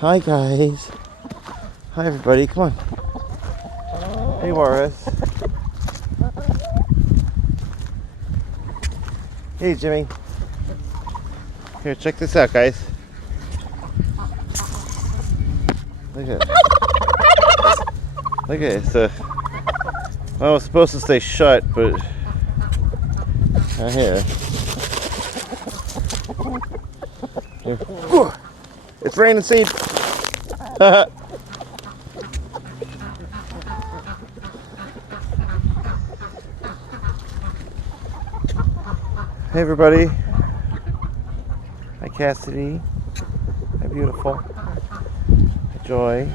Hi guys. Hi everybody. Come on. Hey Juarez. Hey Jimmy. Here, check this out, guys. Look at it. Look at it. Well, it's supposed to stay shut, but not here. Here. It's raining seed. Hey everybody. Hi Cassidy. Hi beautiful. Hi Joy.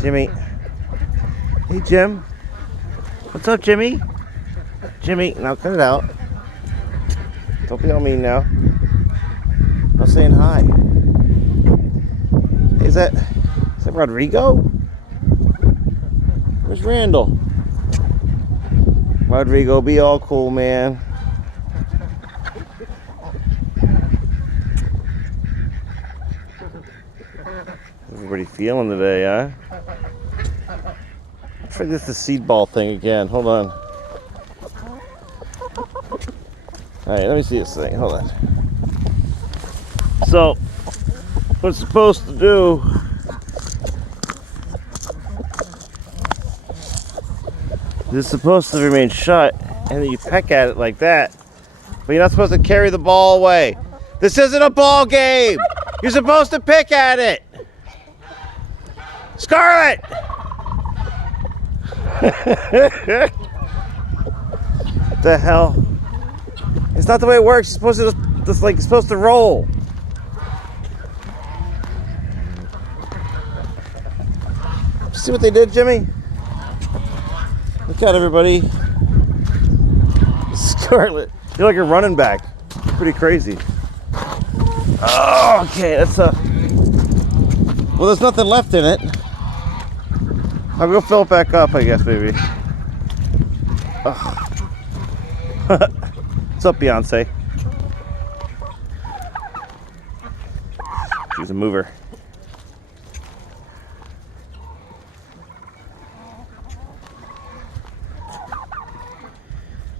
Jimmy. Hey Jim. What's up Jimmy? Jimmy, now cut it out. Don't be all mean now. I'm saying hi. Hey, is that Rodrigo? Where's Randall? Rodrigo, be all cool, man. Everybody feeling today, huh? Try this the seed ball thing again. Hold on. Alright, let me see this thing. Hold on. So, what it's supposed to do is supposed to remain shut, and then you peck at it like that. But you're not supposed to carry the ball away. This isn't a ball game! You're supposed to pick at it! Scarlet! What the hell? It's not the way it works. You're supposed to just like it's supposed to roll. See what they did, Jimmy? Look out, everybody. Scarlet. You're like a running back. Pretty crazy. Oh, okay, that's well, there's nothing left in it. I'll go fill it back up, I guess, maybe. What's up, Beyonce? She's a mover.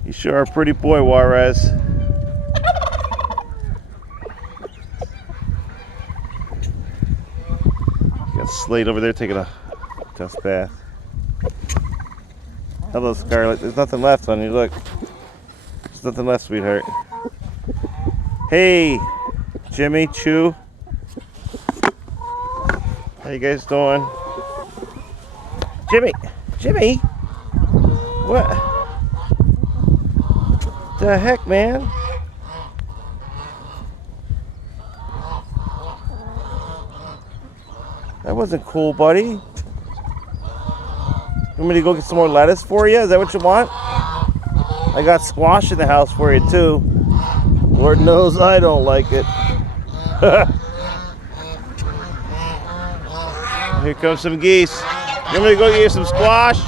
You sure are a pretty boy, Juarez. You got Slade over there taking a dust bath. Hello, Scarlet. There's nothing left on you. Look. There's nothing left, sweetheart. Hey, Jimmy, Chew. How you guys doing? Jimmy? What the heck, man? That wasn't cool, buddy. You want me to go get some more lettuce for you? Is that what you want? I got squash in the house for you, too. Lord knows I don't like it. Here comes some geese. You want me to go get you some squash?